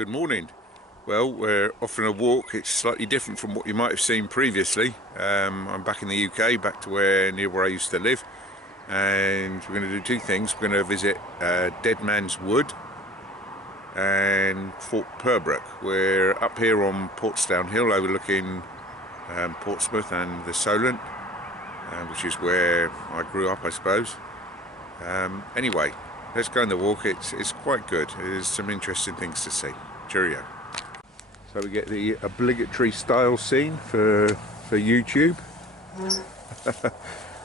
Good morning. Well, we're off on a walk. It's slightly different from what you might have seen previously. I'm back in the UK, back to near where I used to live, and we're going to do two things. We're going to visit Deadmans Wood and Fort Purbrook. We're up here on Portsdown Hill overlooking Portsmouth and the Solent, which is where I grew up, I suppose. Anyway, let's go on the walk. It's quite good. There's some interesting things to see. Cheerio. So we get the obligatory style scene for YouTube.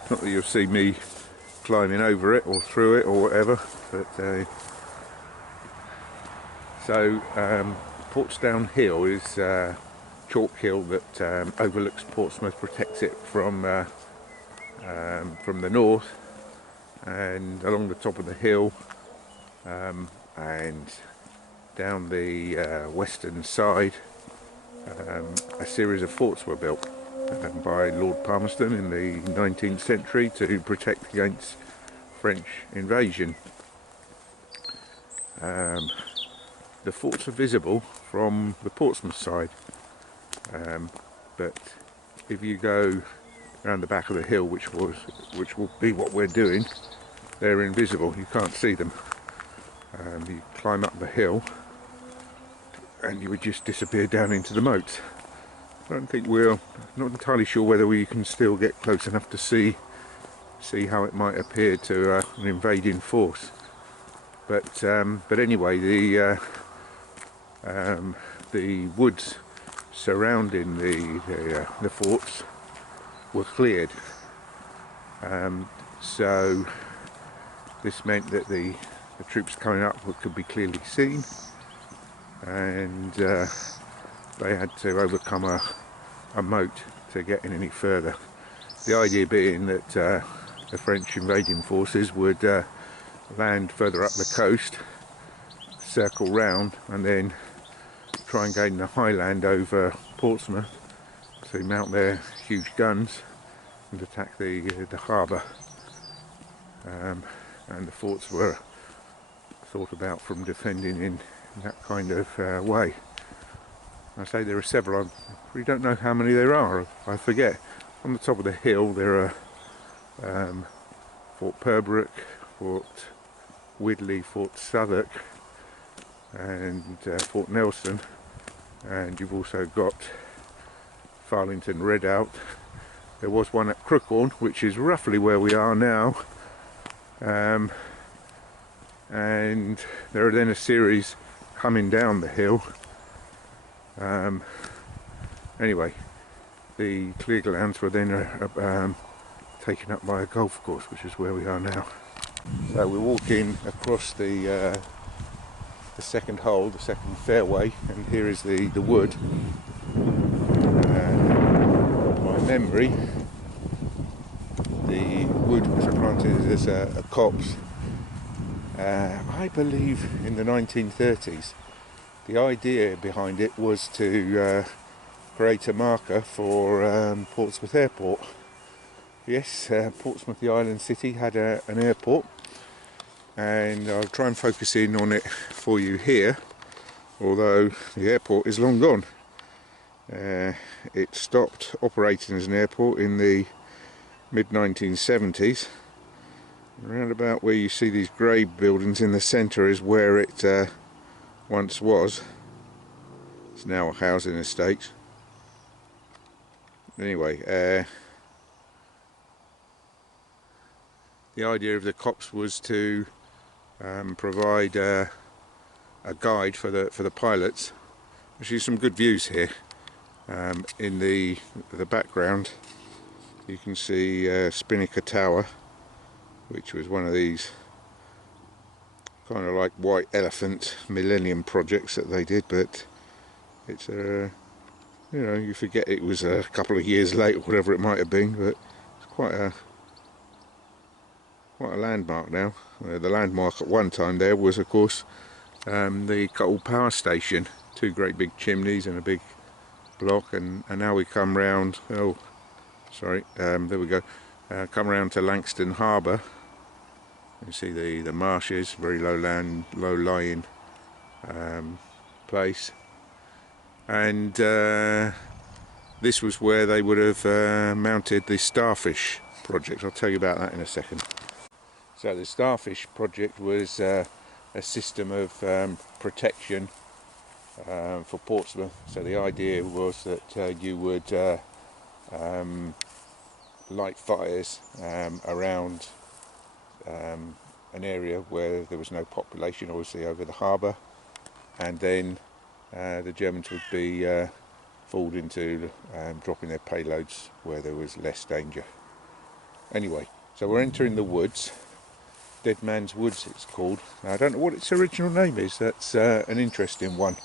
Not that you'll see me climbing over it or through it or whatever, but Portsdown Hill is a chalk hill that overlooks Portsmouth, protects it from the north, and along the top of the hill and down the western side a series of forts were built by Lord Palmerston in the 19th century to protect against French invasion. The forts are visible from the Portsmouth side, but if you go around the back of the hill, which will be what we're doing, they're invisible. You can't see them. You climb up the hill and you would just disappear down into the moat. I don't think not entirely sure whether we can still get close enough to see how it might appear to an invading force. But anyway, the woods surrounding the forts were cleared. So this meant that the troops coming up could be clearly seen, and they had to overcome a moat to get in any further. The idea being that the French invading forces would land further up the coast, circle round, and then try and gain the highland over Portsmouth to mount their huge guns and attack the harbour. And the forts were thought about from defending in that kind of way. I say there are several. We don't know how many there are. I forget. On the top of the hill there are Fort Purbrook, Fort Widley, Fort Southwark, and Fort Nelson, and you've also got Farlington Redoubt. There was one at Crookhorn, which is roughly where we are now, and there are then a series coming down the hill. Anyway, the clear grounds were then taken up by a golf course, which is where we are now. So we're walking across the second hole, the second fairway, and here is the wood. My memory, the wood was planted as a copse, I believe in the 1930s. The idea behind it was to create a marker for Portsmouth Airport. Yes, Portsmouth, the island city, had an airport, and I'll try and focus in on it for you here, although the airport is long gone. It stopped operating as an airport in the mid-1970s. Around about where you see these grey buildings in the centre is where it once was. It's now a housing estate. Anyway, the idea of the copse was to provide a guide for the pilots. Actually, some good views here. In the background, you can see Spinnaker Tower, which was one of these kind of like white elephant millennium projects that they did, but it's you forget it was a couple of years late or whatever it might have been, but it's quite a landmark now. The landmark at one time there was, of course, the coal power station, two great big chimneys and a big block, and now we come round, there we go, come round to Langston Harbour. You see the marshes, very low lying place, and this was where they would have mounted the Starfish project. I'll tell you about that in a second. So the Starfish project was a system of protection for Portsmouth. So the idea was that you would light fires around an area where there was no population, obviously over the harbour, and then the Germans would be fooled into dropping their payloads where there was less danger. Anyway, so we're entering the woods. Deadmans Woods it's called. Now, I don't know what its original name is. That's an interesting one.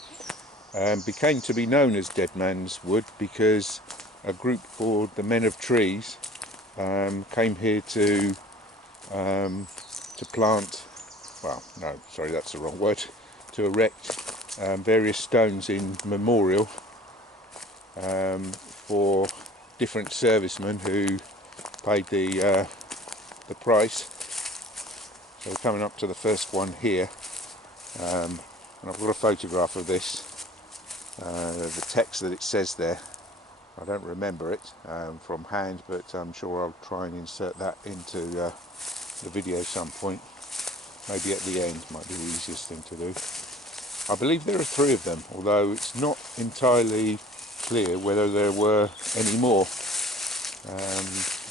Became to be known as Deadmans Wood because a group called the Men of Trees came here to plant, well, no, sorry, that's the wrong word, to erect various stones in memorial for different servicemen who paid the price. So we're coming up to the first one here, and I've got a photograph of this. The text that it says there, I don't remember it from hand, but I'm sure I'll try and insert that into the video some point. Maybe at the end might be the easiest thing to do. I believe there are 3 of them, although it's not entirely clear whether there were any more.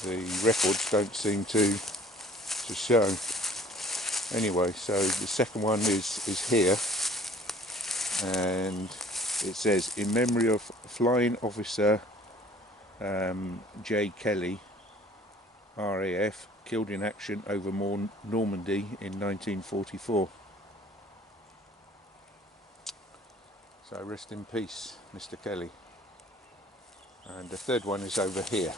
The records don't seem to show. Anyway, so the second one is here, and it says, in memory of Flying Officer J. Kelly, RAF, killed in action over Normandy in 1944. So rest in peace, Mr. Kelly. And the third one is over here.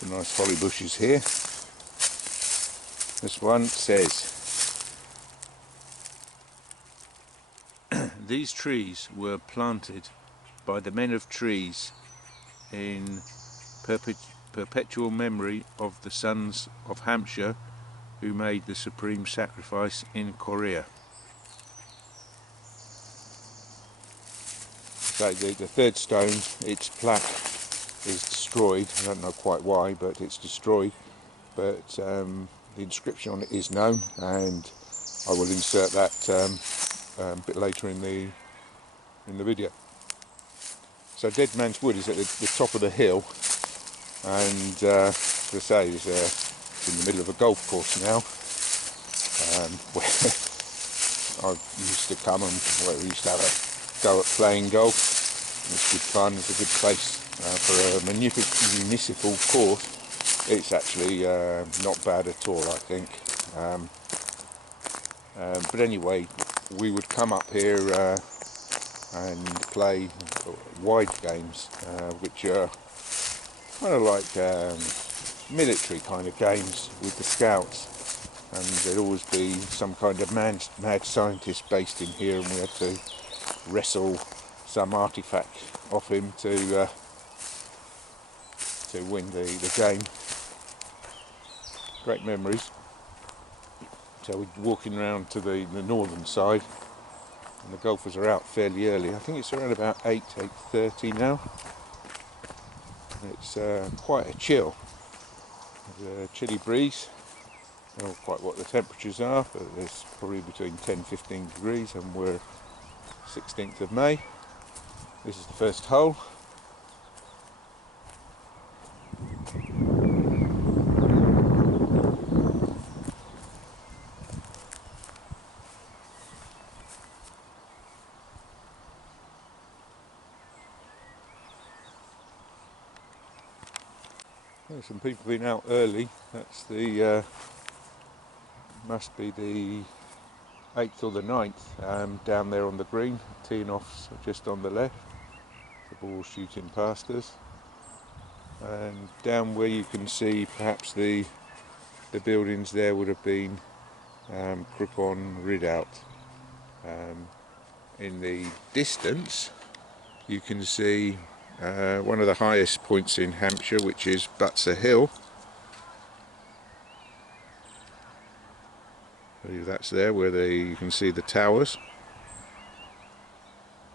Some nice holly bushes here. This one says, these trees were planted by the Men of Trees in perpetual memory of the sons of Hampshire who made the supreme sacrifice in Korea. So the third stone, its plaque is destroyed. I don't know quite why, but it's destroyed. But the inscription on it is known, and I will insert that a bit later in the video. So Deadman's Wood is at the top of the hill, and as I say, it's in the middle of a golf course now, where I used to come and we used to have a go at playing golf. It's good fun. It's a good place for a municipal course. It's actually not bad at all, I think. But anyway, we would come up here and play wide games, which are kind of like military kind of games with the scouts, and there'd always be some kind of mad scientist based in here, and we had to wrestle some artifact off him to win the game. Great memories. So we're walking around to the northern side, and the golfers are out fairly early. I think it's around about 8:30 now. It's quite a chill. There's a chilly breeze. I don't know quite what the temperatures are, but it's probably between 10-15 degrees, and we're 16th of May. This is the first hole. There's some people been out early. That's the must be the 8th or the 9th down there on the green, teeing off just on the left. The ball's shooting past us, and down where you can see perhaps the buildings there would have been Crookhorn Redoubt in the distance you can see one of the highest points in Hampshire, which is Butser Hill. I believe that's there where you can see the towers.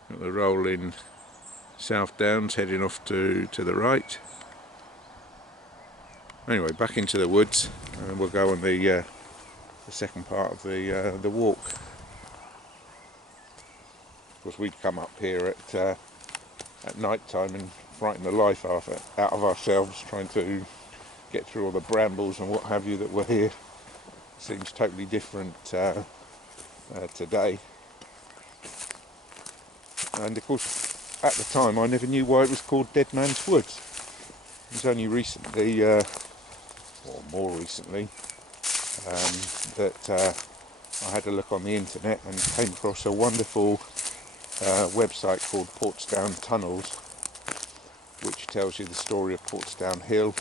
Got the rolling South Downs heading off to the right. Anyway, back into the woods, and we'll go on the second part of the walk. Of course, we'd come up here at night time and frighten the life out of ourselves trying to get through all the brambles and what have you that were here. Seems totally different today. And of course, at the time I never knew why it was called Deadmans Woods. It was only recently, or more recently, that I had a look on the internet and came across a wonderful website called Portsdown Tunnels, which tells you the story of Portsdown Hill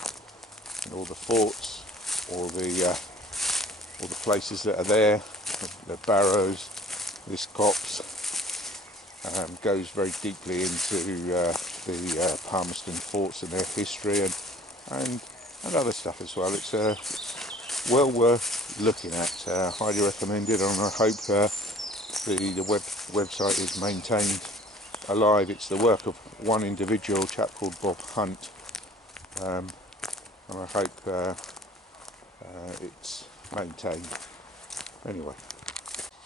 and all the forts, all the places that are there, the barrows, this copse. Goes very deeply into the Palmerston forts and their history and other stuff as well. It's well worth looking at, highly recommended, and I hope the website is maintained alive. It's the work of one individual, a chap called Bob Hunt, and I hope it's maintained. Anyway,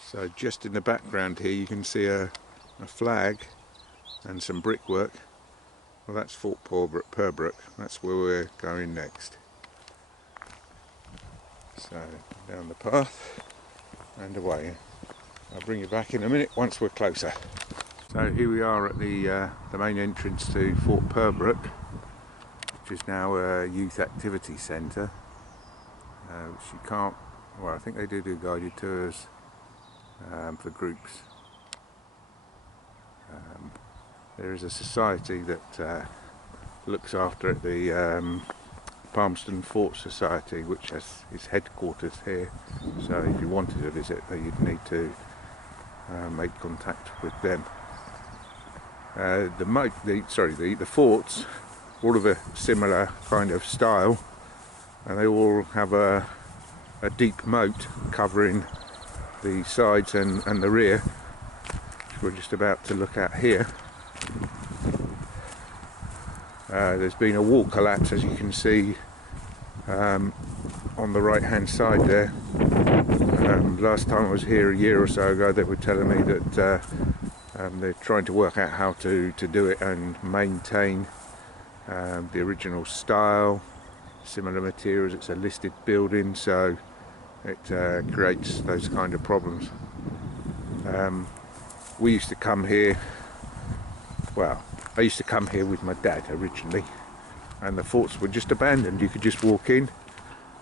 so just in the background here you can see a flag and some brickwork. Well, that's Fort Purbrook. That's where we're going next. So down the path and away. I'll bring you back in a minute once we're closer. So here we are at the main entrance to Fort Purbrook, which is now a youth activity centre, which you can't, well, I think they do guided tours for groups. There is a society that looks after it, the Palmerston Fort Society, which has its headquarters here. So if you wanted to visit, you'd need to make contact with them. The forts, all of a similar kind of style, and they all have a deep moat covering the sides and the rear, which we're just about to look at here. There's been a wall collapse, as you can see on the right hand side there. Last time I was here a year or so ago, they were telling me that they're trying to work out how to do it and maintain the original style, similar materials. It's a listed building, so it creates those kind of problems. We used to come here, well, I used to come here with my dad originally, and the forts were just abandoned. You could just walk in.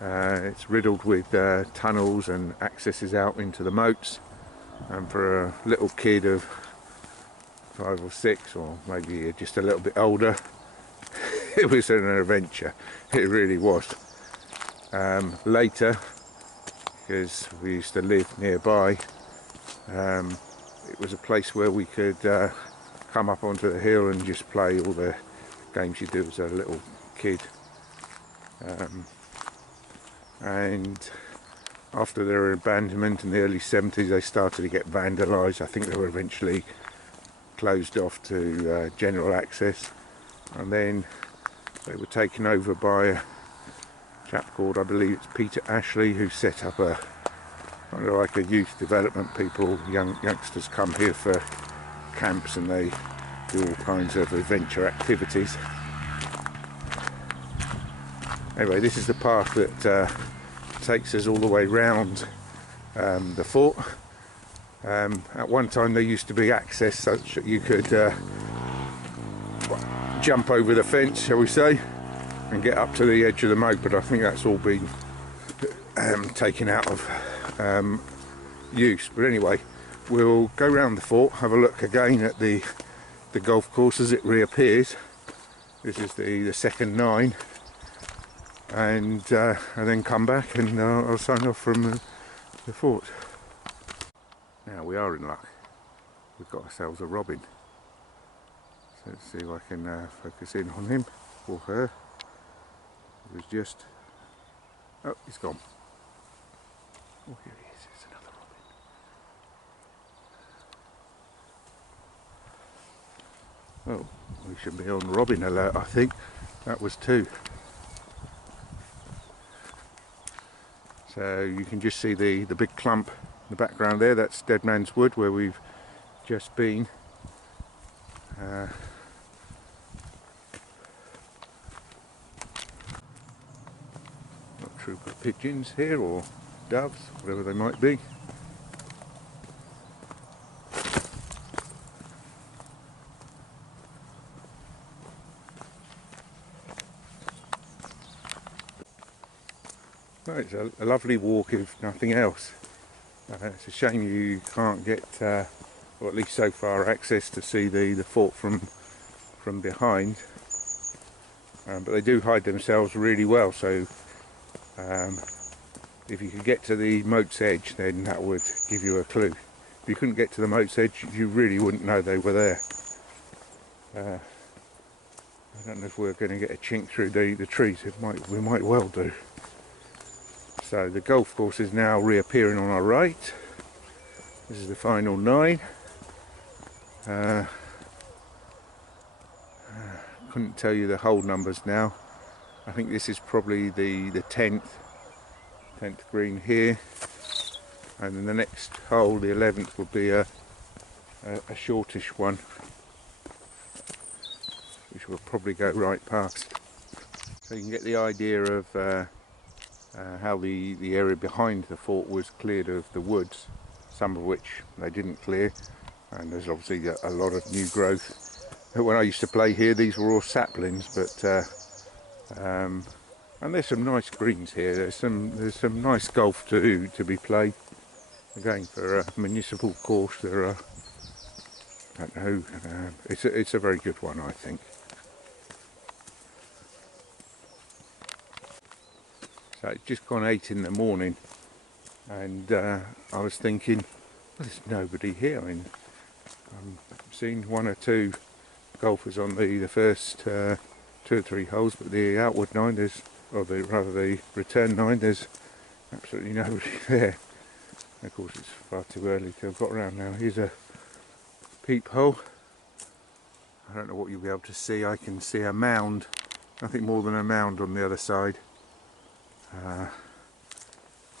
It's riddled with tunnels and accesses out into the moats, and for a little kid of 5 or 6, or maybe just a little bit older, it was an adventure. It really was. Later, because we used to live nearby, it was a place where we could come up onto the hill and just play all the games you do as a little kid. And after their abandonment in the early 70s, they started to get vandalised. I think they were eventually closed off to general access, and then they were taken over by a chap called, I believe it's Peter Ashley, who set up a kind of like a youth development. Youngsters come here for camps and they do all kinds of adventure activities. Anyway, this is the path that takes us all the way round the fort. At one time there used to be access such that you could jump over the fence, shall we say, and get up to the edge of the moat, but I think that's all been taken out of use. But anyway, we'll go round the fort, have a look again at the golf course as it reappears. This is the second 9, and then come back and I'll sign off from the fort. Now we are in luck. we've got ourselves a robin. So let's see if I can focus in on him or her. It was just, oh, he's gone. Oh, here he is, it's another robin. Oh, we should be on robin alert, I think. That was 2. So you can just see the big clump in the background there. That's Deadmans Wood, where we've just been. Not trooper pigeons here, or doves, whatever they might be. Well, it's a lovely walk if nothing else. It's a shame you can't get, or at least so far, access to see the fort from behind. But they do hide themselves really well, so if you could get to the moat's edge, then that would give you a clue. If you couldn't get to the moat's edge, you really wouldn't know they were there. I don't know if we're going to get a chink through the trees. We might well do. So the golf course is now reappearing on our right. This is the final 9. Couldn't tell you the hole numbers now. I think this is probably the 10th green here, and then the next hole, the 11th, will be a shortish one, which will probably go right past. So you can get the idea of how the area behind the fort was cleared of the woods, some of which they didn't clear, and there's obviously a lot of new growth. When I used to play here, these were all saplings, but and there's some nice greens here. There's some nice golf to be played. Again, for a municipal course, there are, I don't know, it's a very good one, I think. So it's just gone 8 in the morning, and I was thinking, well, there's nobody here. I mean, I've seen 1 or 2 golfers on the first 2 or 3 holes, but the outward 9, the return 9, there's absolutely nobody there. And of course, it's far too early to have got around now. Here's a peephole. I don't know what you'll be able to see. I can see a mound, nothing more than a mound on the other side. I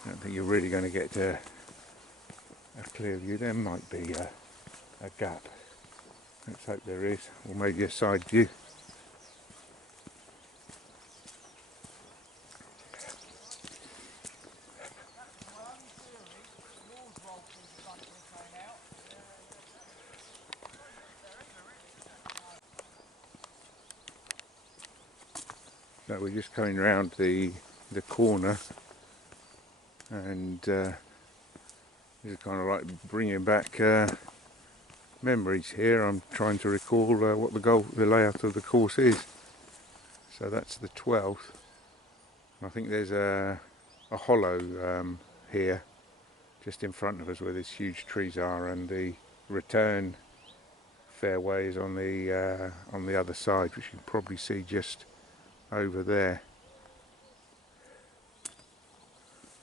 don't think you're really going to get a clear view. There might be a gap. Let's hope there is, or maybe a side view. So we're just coming round the corner, and this is kind of like bringing back memories here. I'm trying to recall what the layout of the course is. So that's the 12th. I think there's a hollow here just in front of us where these huge trees are, and the return fairway is on the other side, which you can probably see just over there.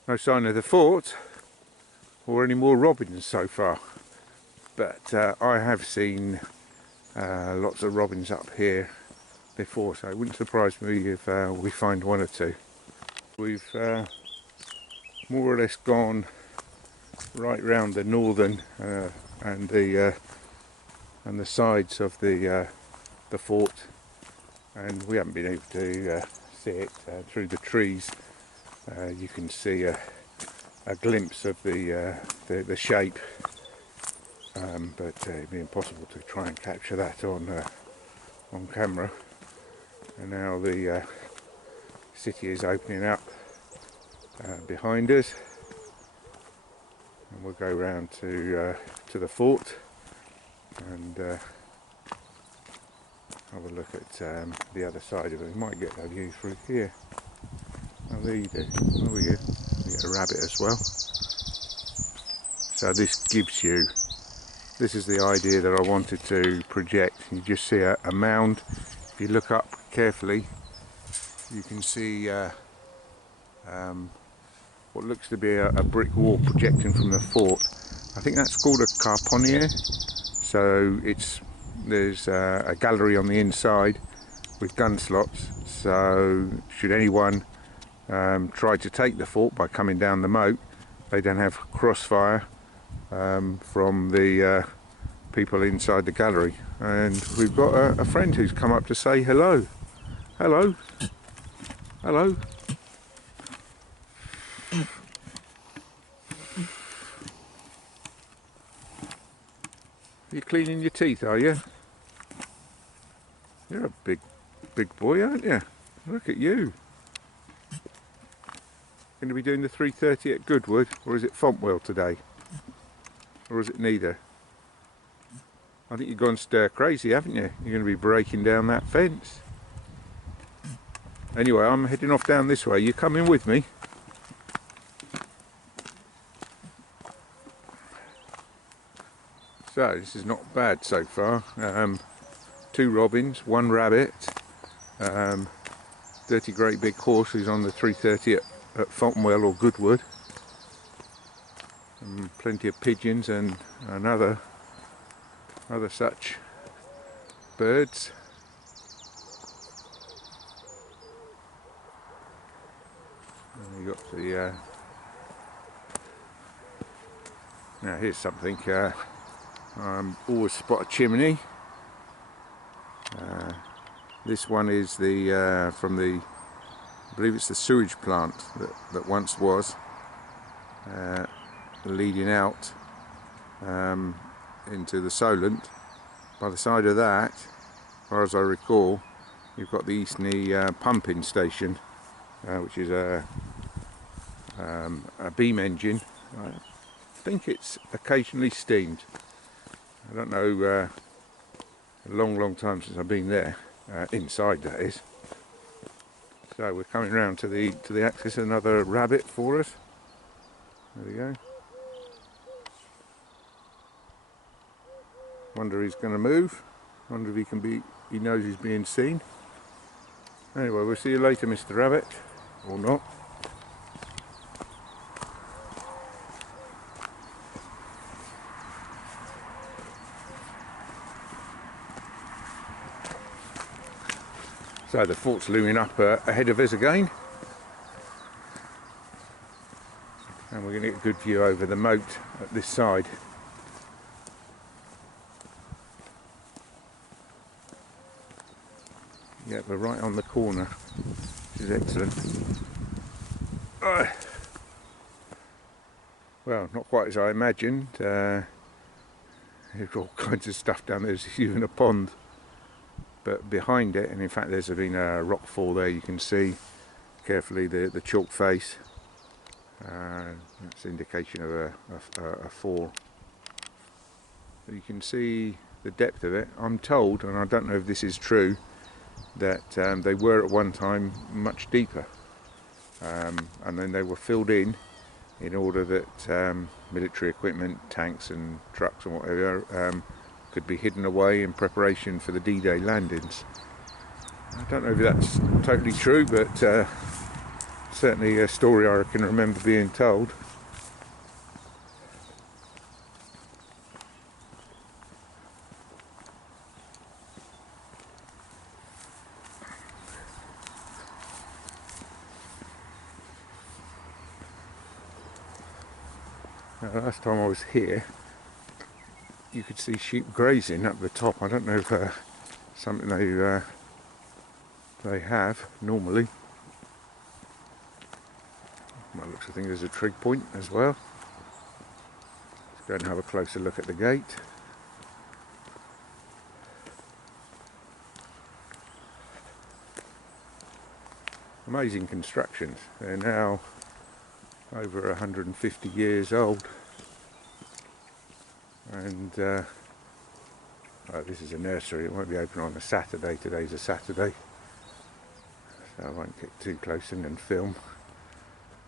No sign of the fort or any more robins so far, but I have seen lots of robins up here before, so it wouldn't surprise me if we find 1 or 2. We've more or less gone right round the northern and the sides of the fort, and we haven't been able to see it through the trees. You can see a glimpse of the shape, but it'd be impossible to try and capture that on camera. And now the city is opening up behind us, and we'll go round to the fort and have a look at the other side of it. We might get a view through here. Oh, there you do. Oh, we get a rabbit as well. So this gives you this is the idea that I wanted to project. You just see a mound. If you look up carefully, you can see what looks to be a brick wall projecting from the fort. I think that's called a carponnier. So there's a gallery on the inside with gun slots. So should anyone try to take the fort by coming down the moat, they don't have crossfire from the people inside the gallery. And we've got a friend who's come up to say hello. Hello. Hello. You're cleaning your teeth, are you? You're a big boy, aren't you? Look at you. Going to be doing the 3:30 at Goodwood, or is it Fontwell today? Or is it neither? I think you've gone stir crazy, haven't you? You're going to be breaking down that fence. Anyway, I'm heading off down this way. You coming with me? So this is not bad so far. 2 robins, 1 rabbit, dirty great big horse who's on the 3:30 at Fontwell or Goodwood, and plenty of pigeons and other such birds. And you got the now here's something. Always spot a chimney. This one is the from the, I believe it's the sewage plant that once was leading out into the Solent. By the side of that, as far as I recall, you've got the Eastney pumping station, which is a beam engine. I think it's occasionally steamed. I don't know, a long time since I've been there, inside that is. So we're coming round to the axis. Another rabbit for us. There we go. Wonder he's going to move. Wonder if he knows he's being seen. Anyway, we'll see you later, Mr. Rabbit, or not. So the fort's looming up ahead of us again, and we're going to get a good view over the moat at this side. Yeah, we're right on the corner, which is excellent. Well, not quite as I imagined. There's all kinds of stuff down there. There's even a pond. But behind it, and in fact there's been a rock fall there, you can see carefully the chalk face. That's an indication of a fall. You can see the depth of it. I'm told, and I don't know if this is true, that they were at one time much deeper, and then they were filled in order that military equipment, tanks and trucks and whatever, could be hidden away in preparation for the D-Day landings. I don't know if that's totally true, but certainly a story I can remember being told. Last time I was here, you could see sheep grazing up the top. I don't know if something they have normally. By the looks of things, there's a trig point as well. Let's go and have a closer look at the gate. Amazing constructions. They're now over 150 years old. And this is a nursery. It won't be open on a Saturday. Today's a Saturday, so I won't get too close in and film.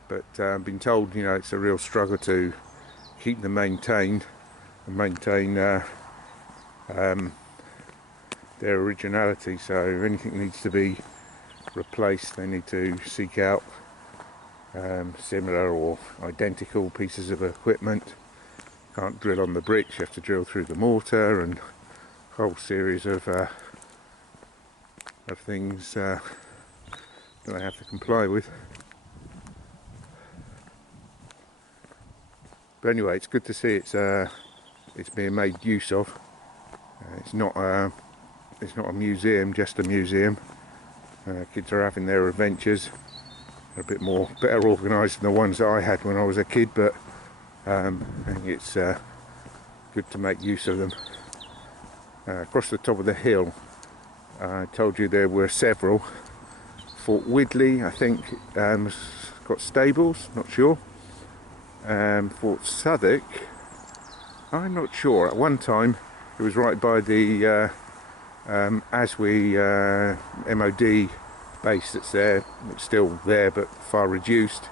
But I've been told, it's a real struggle to keep them maintained. and maintain their originality. So if anything needs to be replaced, they need to seek out similar or identical pieces of equipment. Can't drill on the bricks, you have to drill through the mortar, and a whole series of things that they have to comply with. But anyway, it's good to see it's being made use of. It's not a museum, just a museum. Kids are having their adventures. They're a bit better organised than the ones that I had when I was a kid, but I think it's good to make use of them. Across the top of the hill, I told you there were several. Fort Widley, I think, got stables, not sure. Fort Southwark, I'm not sure. At one time, it was right by the MOD base that's there. It's still there, but far reduced.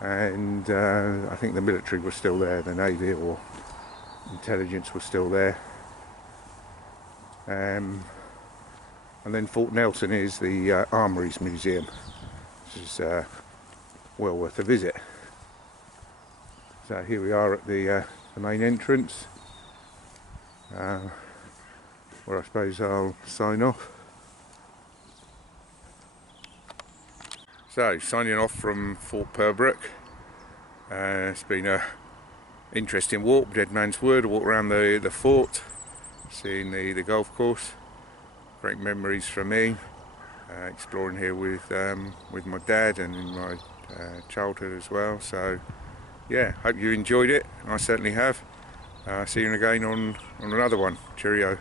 And I think the military was still there, the Navy or intelligence was still there. And then Fort Nelson is the Armouries Museum, which is well worth a visit. So here we are at the main entrance, where I suppose I'll sign off. So, signing off from Fort Purbrook. It's been an interesting walk, Deadmans Wood, a walk around the fort, seeing the golf course. Great memories for me, exploring here with my dad and in my childhood as well. So yeah, hope you enjoyed it. I certainly have. See you again on another one. Cheerio.